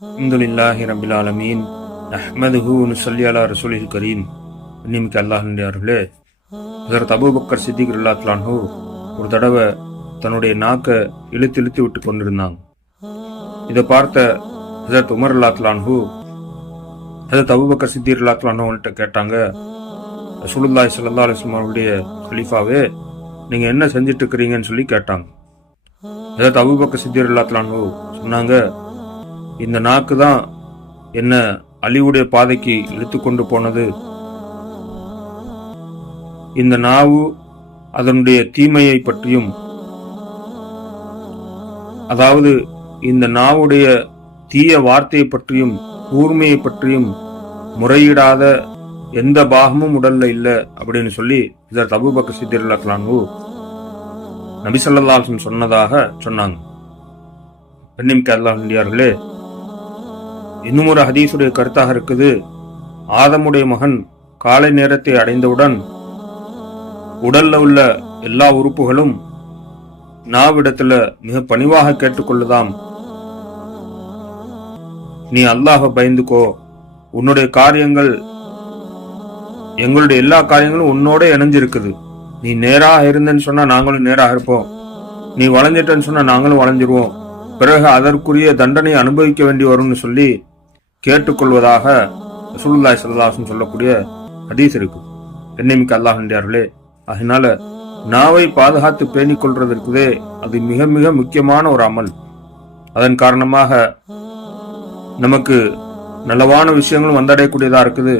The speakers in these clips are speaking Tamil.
அல்ஹம்துலில்லாஹி ரப்பில் ஆலமீன் நஹ்மதுஹு வ நுஸல்லி அலா ரசூலில் கரீம். இன்னிமிக்க அல்லாஹ்விலே ஹஸரத் அபூபக்கர் சித்திக் ரலியல்லாஹு அன்ஹு ஒரு தடவை தன்னுடைய நாக்கை இழுத்து இழுத்து விட்டு கொண்டிருந்தாங்க. இதை பார்த்த ஹஸரத் உமர் ரலியல்லாஹு அன்ஹு ஹஸரத் அபூபக்கர் சித்திக் ரலியல்லாஹு அன்ஹு அவங்கள்ட்ட கேட்டாங்க, ரசூலுல்லாஹி ஸல்லல்லாஹு அலைஹி வஸல்லம் அவருடைய கலீஃபாவே, நீங்க என்ன செஞ்சுட்டு இருக்கிறீங்கன்னு சொல்லி கேட்டாங்க. ஹஸரத் அபூபக்கர் சித்திக் ரலியல்லாஹு அன்ஹு சொன்னாங்க, இந்த நாக்கு தான் என்ன அழிவுடைய பாதைக்கு இழுத்து கொண்டு போனது. இந்த நாவு அதனுடைய தீமையை பற்றியும், அதாவது இந்த நாவுடைய தீய வார்த்தையை பற்றியும் கூர்மையை பற்றியும் முறையிடாத எந்த பாகமும் உடல்ல இல்லை அப்படின்னு சொல்லி ஹஸரத் அபூபக்கர் சித்திக் ரலியல்லாஹு அன்ஹு நபி ஸல்லல்லாஹு அலைஹி வஸல்லம் சொன்னதாக சொன்னாங்க. பெண்ணிமிக்க அல்லாஹ்விலே இன்னும் ஒரு ஹதீஸுடைய கருத்தாக இருக்குது, ஆதமுடைய மகன் காலை நேரத்தை அடைந்தவுடன் உடல்ல உள்ள எல்லா உறுப்புகளும் நாவிடத்துல மிக பணிவாக கேட்டுக்கொள்ளுதாம், நீ அல்லாஹை பயந்துக்கோ, உன்னுடைய காரியங்கள், எங்களுடைய எல்லா காரியங்களும் உன்னோட இணைஞ்சிருக்குது. நீ நேராக இருந்தேன்னு சொன்னா நாங்களும் நேராக இருப்போம், நீ வளைஞ்சிட்டேன்னு சொன்னா நாங்களும் வளைஞ்சிருவோம், பிறகு அதற்குரிய தண்டனை அனுபவிக்க வேண்டி வரும்னு சொல்லி கேட்டுக்கொள்வதாக ரசூலுல்லாஹி ஸல்லல்லாஹு அலைஹி வஸல்லம் சொல்லக்கூடிய ஹதீஸ் இருக்கு. பெண்ணிமிக்க அல்லாஹ்விலே, அதனால நாவை பாதுகாத்து பேணிக் கொள்றதற்குதே அது மிக மிக முக்கியமான ஒரு அமல். அதன் காரணமாக நமக்கு நலவான விஷயங்களும் வந்தடையக்கூடியதா இருக்குது.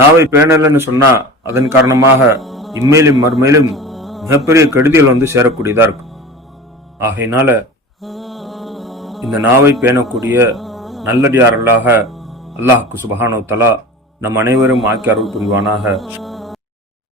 நாவை பேணலன்னு சொன்னா அதன் காரணமாக இன்மையிலும் மறுமையிலும் மிகப்பெரிய கெடுதிகள் சேரக்கூடியதா இருக்கு. ஆகையினால இந்த நாவை பேணக்கூடிய நல்லடியார்களாக அல்லாஹ்வுக்கு சுப்ஹானஹு வ தஆலா நம் அனைவரும் ஆக்கி அருள் புரிவானாக.